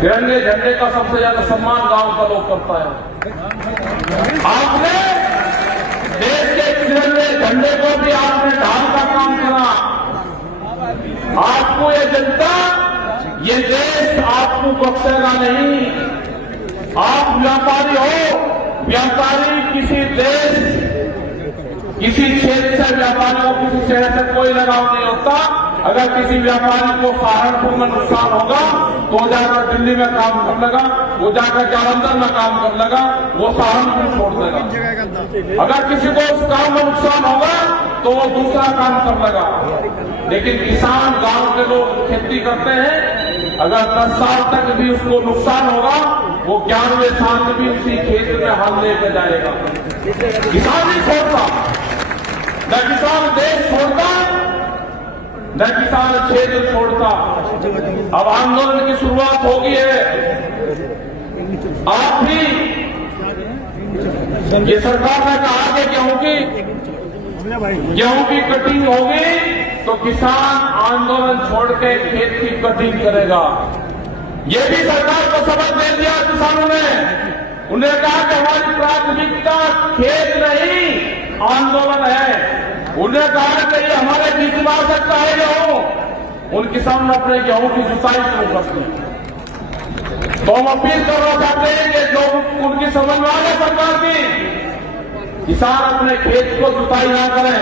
तिरंगे झंडे का सबसे ज्यादा सम्मान गांव का लोग करता है। आपने देश के तिरंगे झंडे को भी आपने ढाल का काम करा। आपको ये जनता, ये देश आपको बख्शेगा नहीं। आप व्यापारी हो, व्यापारी किसी देश, किसी क्षेत्र से व्यापारी को किसी शहर से कोई लगाव नहीं होता। अगर किसी व्यापारी को सहारनपुर में नुकसान होगा तो जाकर दिल्ली में काम कर लेगा, वो जाकर जालंधर में काम कर लेगा, वो सहारनपुर छोड़ देगा। अगर किसी को उस काम में नुकसान होगा तो वो दूसरा काम कर लेगा। लेकिन किसान, गांव के लोग खेती करते हैं, अगर 10 साल तक भी उसको नुकसान होगा, वो 11वें साल में भी उसी खेत में हल लेकर जाएगा। किसान नहीं छोड़ता, न किसान देश छोड़ता, न किसान क्षेत्र छोड़ता। अब आंदोलन की शुरुआत होगी है। आप भी, ये सरकार ने कहा कि गेहूं की कटिंग होगी तो किसान आंदोलन छोड़ के खेत की कटिंग करेगा। ये भी सरकार को सबक दे दिया किसानों ने। उन्हें कहा कि हमारी प्राथमिकता खेत नहीं आंदोलन है। उन्हें कहा कि ये हमारे बीच में आ सकता है गेहूं। उन किसानों ने अपने गेहूं की जुताई शुरू कर दी। तो हम अपील करना चाहते हैं कि जो उनकी समझ में आ जाए सरकार की, किसान अपने खेत को जुताई ना करें।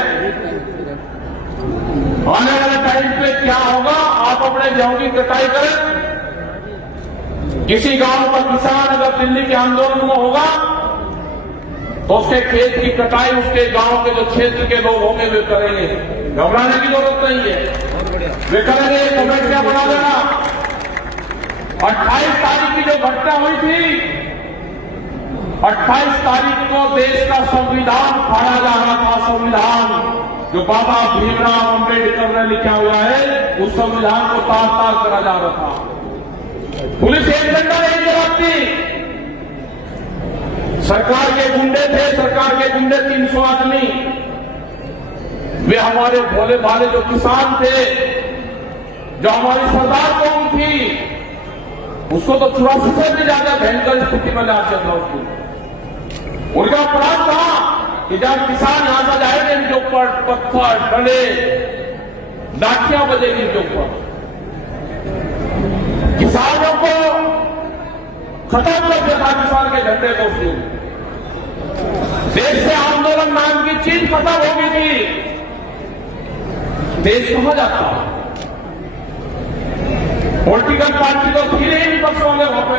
आने वाले टाइम पे क्या होगा, आप अपने गेहूं की कटाई करें। किसी गांव का किसान अगर दिल्ली के आंदोलन में होगा तो उसके खेत की कटाई उसके गांव के जो क्षेत्र के लोग होंगे वे करेंगे। घबराने की जरूरत नहीं है, वे करेंगे। कमेटियां बना देना। 28 तारीख की जो घटना हुई थी, 28 तारीख को देश का संविधान फाड़ा जा रहा था। संविधान जो बाबा भीमराव अम्बेडकर ने लिखा हुआ है, उस संविधान को तार तार करा जा रहा था। पुलिस एक घंटा नहीं जवाबती। सरकार के गुंडे थे, सरकार के गुंडे 300 आदमी। वे हमारे भोले भाले जो किसान थे, जो हमारी सरदार कौन थी, उसको तो 84 से भी ज्यादा भयंकर स्थिति में ला चल रहा उसको। उनका प्लान था कि जब किसान यहां से जाएंगे, इनके ऊपर पत्थर, डंडे, लाठियां बजेगी इनके ऊपर। किसानों को खत्म कर दिया था, किसान के झंडे को फिर देश से आंदोलन नाम की चीज खत्म हो गई थी। देश कहां जाता? पॉलिटिकल पार्टी तो थी नहीं विपक्ष वाले वहां पे।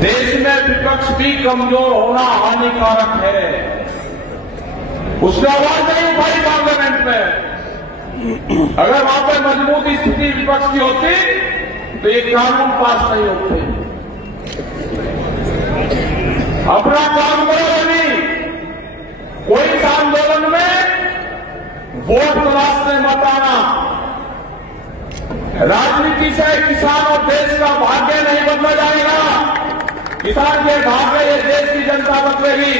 देश में विपक्ष भी कमजोर होना हानिकारक है। उसने आवाज नहीं उठाई पार्लियामेंट में। अगर वहां पर मजबूत स्थिति विपक्ष की होती तो ये कानून पास नहीं होते। अपना काम करो नहीं, कोई इस आंदोलन में वोट तलाशने मत आना। राजनीति से किसान और देश का भाग्य नहीं बदला जाएगा। किसान के भाग्य ये देश की जनता बदलेगी,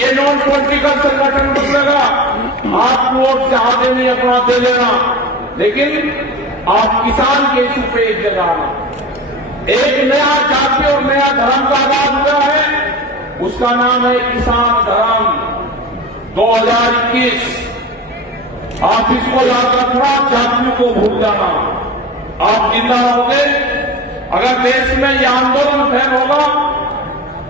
ये नॉन पॉलिटिकल संगठन बदलेगा। आप वोट चाहते नहीं अपना दे देना, लेकिन आप किसान के इशू पे एक जगह आना। एक नया जाति और नया धर्म का आगाज हुआ है, उसका नाम है किसान धर्म 2021। आप इसको याद रखना, जातियों को भूल जाना। आप जिंदा रहोगे। अगर देश में यह आंदोलन फेल होगा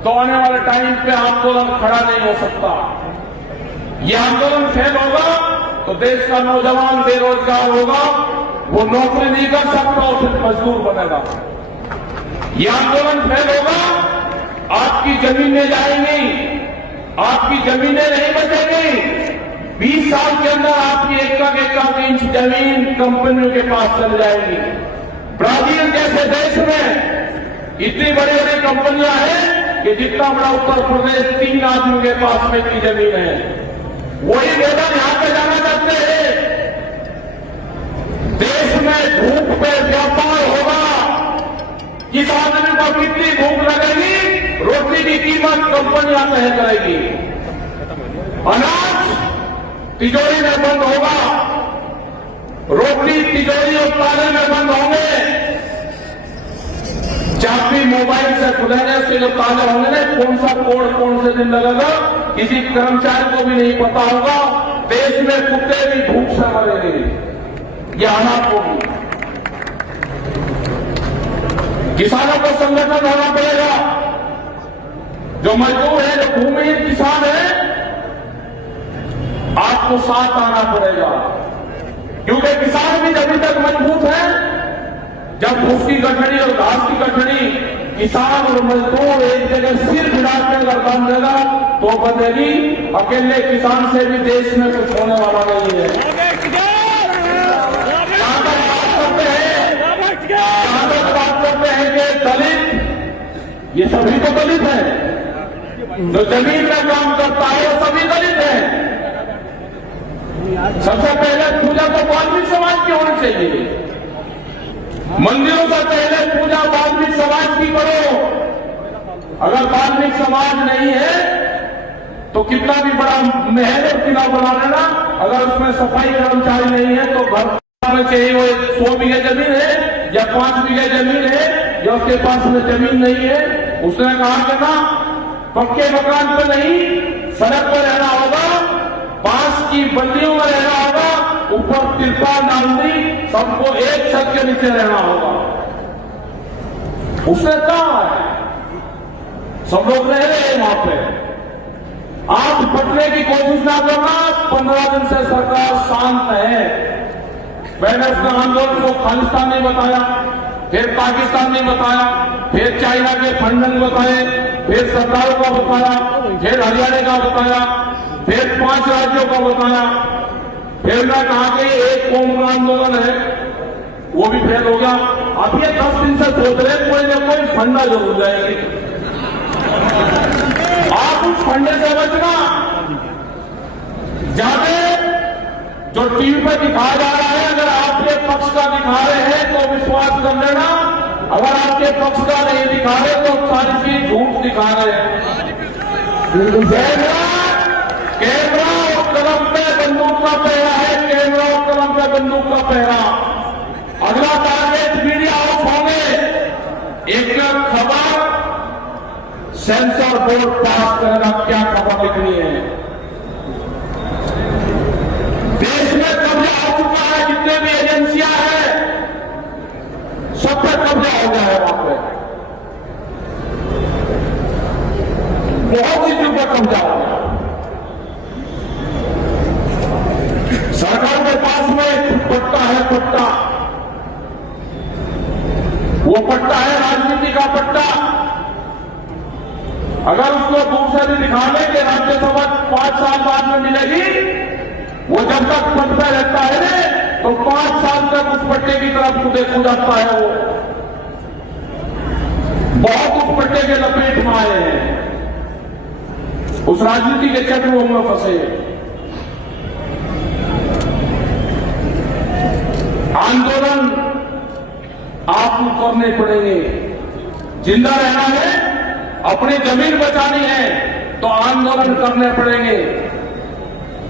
तो आने वाले टाइम पे आंदोलन खड़ा नहीं हो सकता। यह आंदोलन फेल होगा तो देश का नौजवान बेरोजगार होगा, वो नौकरी नहीं कर सकता और फिर मजदूर बनेगा। यह आंदोलन फेल होगा, आपकी जमीनें जाएंगी, आपकी जमीनें नहीं बचेंगी। 20 साल के अंदर आपकी एक इंच जमीन कंपनियों के पास चल जाएगी। ब्राजील जैसे देश में इतनी बड़ी बड़ी कंपनियां हैं कि जितना बड़ा उत्तर प्रदेश 3 आदमियों के पास में इतनी जमीन है। वही मैदान यहां पे जाना चाहते हैं। देश में भूख पे व्यापार होगा। किस आदमी को कितनी भूख लगेगी, रोटी की कीमत कंपनियां तय करेगी। अनाज तिजोरी में बंद होगा, रोटी तिजोरी और ताले में बंद होंगे। खुलेंगे, उसके जो ताले होंगे ना, कौन सा कोड कौन से दिन लगेगा किसी कर्मचारी को भी नहीं पता होगा। देश में कुत्ते भी भूख से मरेंगे, ये हालात होगी। किसानों को संगठन होना पड़ेगा। जो मजदूर है, जो भूमिहीन किसान है, आपको साथ आना पड़ेगा, क्योंकि किसान भी जब तक मजबूत है, जब भूख की गठड़ी और घास की गठड़ी किसान और मजदूर एक जगह सिर भिड़ा के अगर बन देगा तो बनेगी। अकेले किसान से भी देश में कुछ होने वाला नहीं है। बात करते हैं कि दलित, ये सभी तो दलित है, जो जमीन में काम करता है वो सभी दलित है। सबसे पहले पूजा तो वाल्मीकि समाज की होनी चाहिए। मंदिरों से पहले पूजा वाल्मीकि समाज की करो। अगर वाल्मीकि समाज नहीं है तो कितना भी बड़ा महल और किला बना लेना, अगर उसमें सफाई कर्मचारी नहीं है तो घर में चाहिए वो 100 बीघे जमीन है या 5 बीघे जमीन है या उसके पास में जमीन नहीं है, उसने कहा कि ना पक्के मकान पर नहीं, सड़क पर रहना होगा, बांस की बल्लियों में रहना होगा, ऊपर तिरपाल डाल दी, सबको एक छत के नीचे रहना होगा। उसने कहा है, सब लोग रह रहे हैं वहां पे। आप पटने की कोशिश ना करना। 15 दिन से सरकार शांत है। मैंने उसने आंदोलन को खालिस्तान नहीं बताया, फिर पाकिस्तान नहीं बताया, फिर चाइना के फंडन बताए, फिर सरकारों का बताया, फिर हरियाणा का बताया, फिर 5 राज्यों का बताया, फिर मैं कहा कि एक कौम का आंदोलन है, वो भी फेल हो गया। अब ये 10 दिन से सोच रहे कोई ना कोई फंडा जरूर जाएंगे। आप उस फंडे से बचना। ज्यादा जो टीवी पर दिखाया जा रहा है, अगर आपके पक्ष का दिखा रहे हैं तो विश्वास कर लेना, अगर आपके पक्ष का नहीं दिखा रहे तो सारी चीज झूठ दिखा रहे हैं। कैमरा और कलम पे बंदूक का पहरा है, कैमरा और कलम पे बंदूक का पहरा। अगला टारगेट मीडिया हाउस होंगे। एक खबर सेंसर बोर्ड पास करेगा, क्या खबर लिखनी है। देश में कब्जा हो चुका है, जितने भी एजेंसियां हैं सब पे कब्जा हो गया है। वहां पे बहुत चीजों पर कब्जा हो गया। सरकार के पास में एक पट्टा है, पट्टा, वो पट्टा है राजनीति का पट्टा। अगर उसको दूर से भी दिखा ले कि राज्यसभा 5 साल बाद में मिलेगी, वो जब तक पद पर रहता है तो 5 साल तक उस पट्टे की तरफ देखा जाता है। वो बहुत उस पट्टे के लपेट में आए हैं, उस राजनीति के चक्रों में फंसे। आंदोलन आपको करने पड़ेंगे। जिंदा रहना है, अपनी जमीन बचानी है तो आंदोलन करने पड़ेंगे।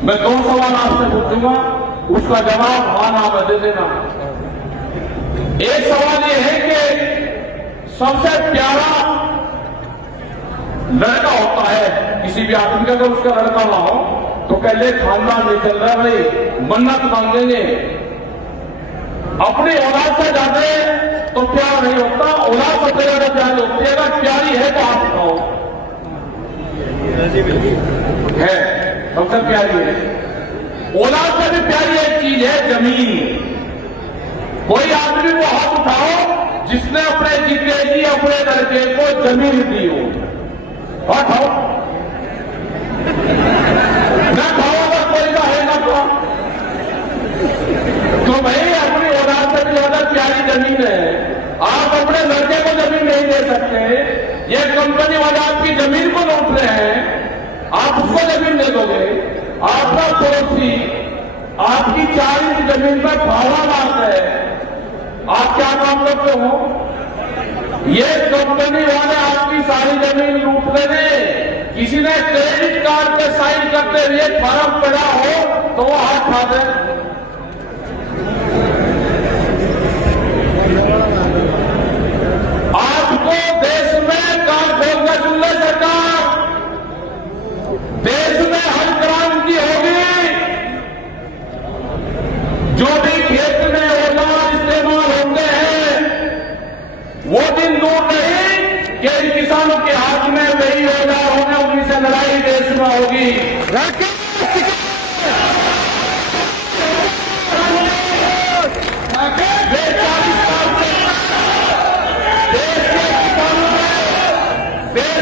मैं 2 सवाल आपसे पूछूंगा, उसका जवाब हाँ ना में दे देना। एक सवाल यह है कि सबसे प्यारा लड़का होता है किसी भी आदमी का, अगर उसका लड़का ना हो तो कह ले खानदान नहीं चल रहा भाई, मन्नत मांगेंगे। अपनी औलाद से ज्यादा तो प्यार नहीं होता, औलाद सबसे ज्यादा प्यार होती है। अगर प्यारी है तो आप बताओ, है सबसे प्यारी है। औलाद से भी प्यारी एक चीज है जमीन। कोई आदमी को हाथ उठाओ जिसने अपने जीते जी अपने लड़के को जमीन दी हो, हाथ उठाओ। न खाओ अगर कोई का है ना तो भाई अपनी औलाद से भी ज्यादा प्यारी जमीन है। आप अपने लड़के को जमीन नहीं दे सकते, ये कंपनी वाले आपकी जमीन को लूट रहे हैं, आप उसको जमीन दे दोगे। आपका पड़ोसी आपकी 40 जमीन पर भाड़ा मारता है, आप क्या काम करते हो? ये कंपनी वाले आपकी सारी जमीन लूट रहे हैं। किसी ने क्रेडिट कार्ड पे साइन करते हुए फर्क पड़ा हो तो वो हाथ उठा दे। आपको देश में देश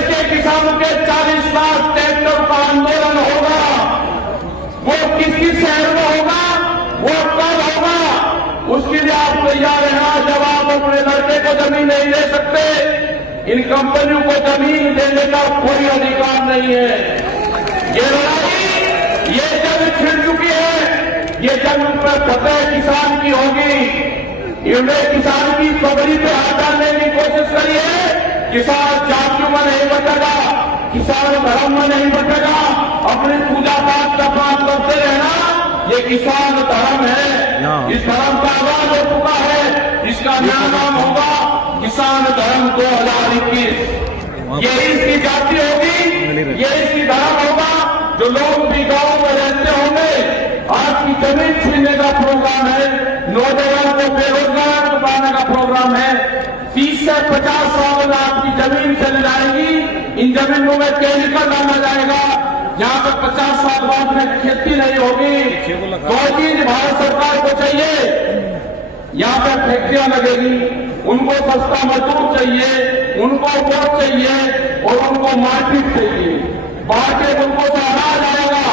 के किसानों के 40 लाख ट्रैक्टर का आंदोलन होगा। वो किस किस शहर में होगा, वो कब होगा, उसके लिए आप तैयार रहना। जब आप अपने लड़के को जमीन नहीं दे सकते, इन कंपनियों को जमीन देने का कोई अधिकार नहीं है। ये लड़ाई, ये जंग छिड़ चुकी है। ये जंग पर फतेह किसान की होगी। इन्होंने किसान की पगड़ी पे हाथ डालने की कोशिश करी है। किसान जातियों में नहीं बचेगा, किसान धर्म में नहीं बचेगा। अपनी पूजा पाठ का पाठ करते रहना, ये किसान धर्म है। इस धर्म का आगाज हो चुका है। इसका नया नाम होगा किसान धर्म 2021। ये इसकी जाति होगी, ये इसकी धर्म होगा। जो लोग भी गांव में रहते होंगे, आज की जमीन छीनने का प्रोग्राम है, नौजवान को बेरोजगार बनाने का प्रोग्राम है। 30 से 50 साल में आपकी जमीन चली जाएगी। इन जमीनों में केमिकल डाला जाएगा। यहाँ पर 50 साल बाद में खेती नहीं होगी। दो चीज भारत सरकार को चाहिए, यहाँ पर फैक्ट्रियां लगेगी, उनको सस्ता मजदूर चाहिए, उनको वोट चाहिए और उनको मार्केट चाहिए। बाहर के मुल्कों से अनाज आएगा,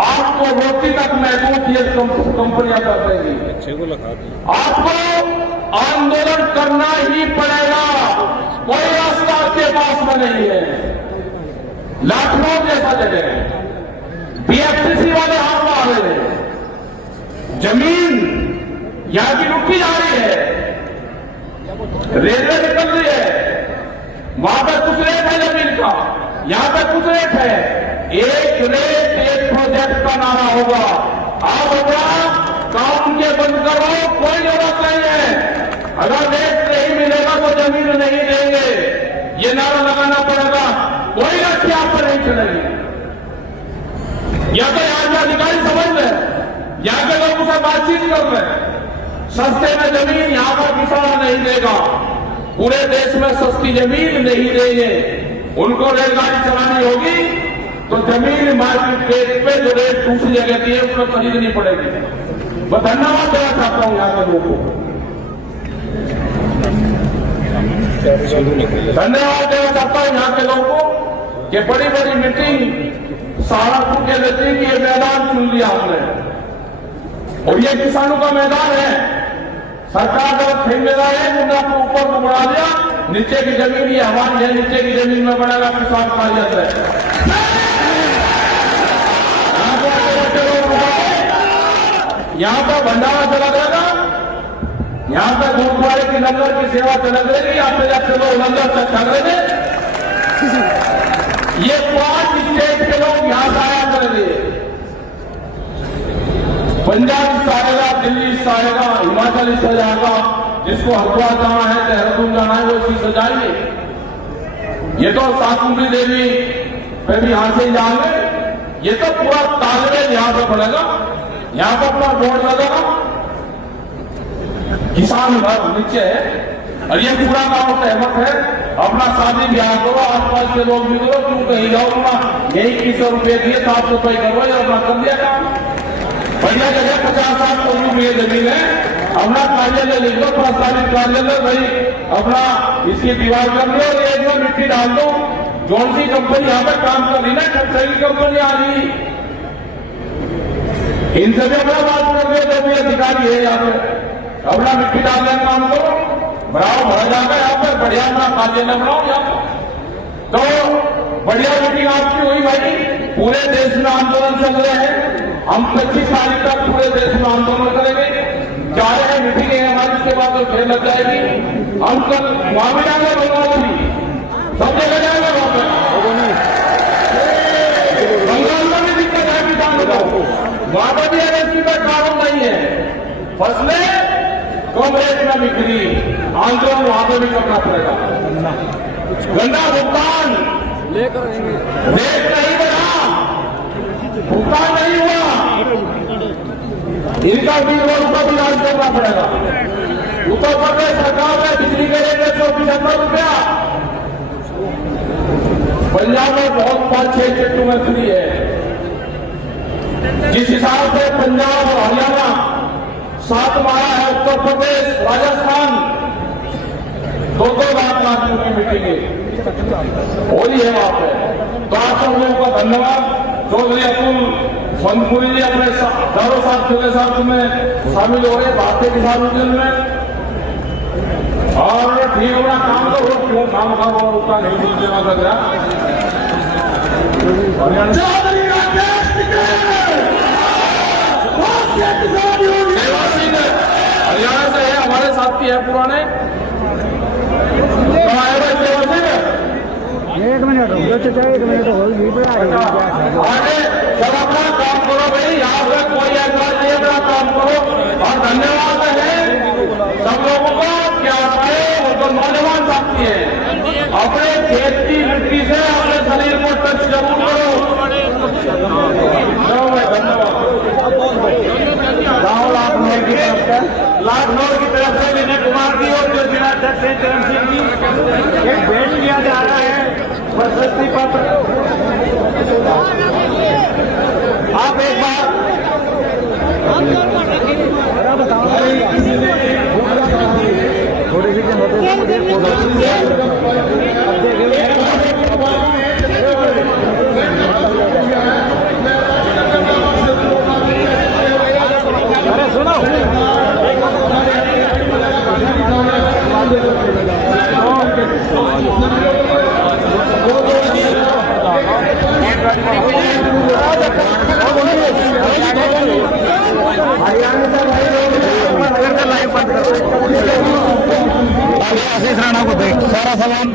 आपको रोटी तक महसूस ये कंपनियां कर देंगी। आपको आंदोलन करना ही पड़ेगा। कोई रास्ता आपके पास में नहीं है। लखनऊ जैसा जगह है, बीएफसीसी वाले हाथ में आ रहे हैं। जमीन यहां की लुटी जा रही है, रेलवे निकल रही है, वहां पर कुछ रेट है जमीन का, यहां पर कुछ रेट है। एक रेट एक प्रोजेक्ट का नारा होगा। आप अपना काम के बंद करो, कोई जरूरत नहीं है। अगर रेट नहीं मिलेगा तो जमीन नहीं देंगे, ये नारा लगाना पड़ेगा। कोई रखी आप पर नहीं चलेगी। या तो यहाँ के अधिकारी समझ रहे, यहाँ के लोगों से बातचीत कर रहे। सस्ते में जमीन यहाँ पर किसान नहीं देगा। पूरे देश में सस्ती जमीन नहीं देंगे। उनको रेलगाड़ी चलानी होगी तो जमीन मार्केट रेट पे जो रेट दूसरी जगह दी है उसको खरीदनी पड़ेगी। मैं धन्यवाद देना चाहता हूं यहाँ के लोगों को, धन्यवाद देना चाहता हूं यहाँ के लोगों को कि बड़ी बड़ी मीटिंग सहारनपुर के नजदीक ये मैदान चुन लिया हमने और ये किसानों का मैदान है। सरकार का ठेकेदार है, तुमने आपको ऊपर को बढ़ा दिया, नीचे की जमीन ये हमारी है, नीचे की जमीन में बनेगा किसान कायदे है। यहाँ पर भंडारा चला जाएगा, यहाँ पर गुरुद्वारे की लंगर की सेवा चला जाएगी। यहाँ पे जाते लोग लंगर तक खा रहे थे। ये 5 स्टेट के लोग यहाँ से आया करेंगे। पंजाब से आएगा, दिल्ली से आएगा, हिमाचल से जाएगा, जिसको हरिद्वार जाना है, देहरादून जाना है, वो इसी से जाएंगे। ये तो शाकुंतली देवी पे भी यहां से ही जाएंगे। ये तो पूरा तालमेल यहां से पड़ेगा। यहां पर अपना बोर्ड लगेगा, किसान घर नीचे है और ये पूरा गांव सहमत है। अपना शादी ब्याह करो, आसपास के लोग भी करो, क्यों कहीं जाओ, अपना यही 300 रुपये दिए, साफ सफाई करो, या अपना कर दिया काम। बढ़िया जगह 50-60 करोड़ रुपये जमीन है, अपना कार्यालय लिख लो, प्रस्तावित कार्यालय भाई, अपना इसकी दीवार कर लो और एक में मिट्टी डाल दो। कौन सी कंपनी यहाँ पर काम कर रही ना, सही कंपनी आ रही, इनसे भी अपना बात कर लो। जो भी अधिकारी है यहाँ पे अपना मिट्टी डालने का काम करो, बढ़ाओ भरा जाकर यहाँ पर बढ़िया अपना कार्यालय बनाओ। यहाँ पर तो बढ़िया मीटिंग आपकी हुई भाई। पूरे देश में आंदोलन चल रहे हैं, हम 25 तारीख तक पूरे देश में आंदोलन करेंगे। चाहे है मीटिंग है हमारी, उसके बाद तो फिर लग जाएगी। हम कल वहां भी जाएंगे, बंगाल भी सब जगह जाएंगे। वहां पर बंगाल में भी दिक्कत है किसानों को, वहां पर भी एमएसपी का कानून नहीं है, फसलें कम रेट में बिक्री, आंदोलन वहां पर भी करना पड़ेगा। गन्ना भुगतान रेट नहीं बढ़ा, भुगतान नहीं हुआ, इनका भी रोड को भी राज करना पड़ेगा। उत्तर प्रदेश सरकार ने बिजली के रेट 175 रुपया पंजाब में बहुत 5-6 सीटों में फ्री है। जिस हिसाब से पंजाब और हरियाणा साथ मारा है, उत्तर प्रदेश, राजस्थान 2-2 लाख की मीटिंगें हो रही है वहां पे। तो आप सब लोगों का धन्यवाद। चौधरी अतुल फनपुरी जी अपने दारो साहब चले साहब में शामिल हो रहे भारतीय किसान यूनियन में। और ठीक होना काम तो हो, क्यों काम का उसका नहीं सोचने वाला गया। चौधरी राकेश हरियाणा से है, हमारे साथी है पुराने। एक मिनट हो गया चाचा, 1 मिनट हो गई। आगे सब अपना काम करो भाई, यहाँ पे कोई ऐसा नहीं है, अपना काम करो। और धन्यवाद है सब लोगों को। क्या है वो तो नौजवान साथी है, अपने खेत की मिट्टी से अपने शरीर को टच जरूर करो। धन्यवाद। राहुल लाखनौर की तरफ से, लाखनौर की तरफ से विनय कुमार की और जिलाध्यक्ष चरण सिंह जी एक भेंट किया जा रहा है प्रशस्ति पत्र। आप एक बार थोड़ी सी सुनो आशीष राणा को देख सारा सामान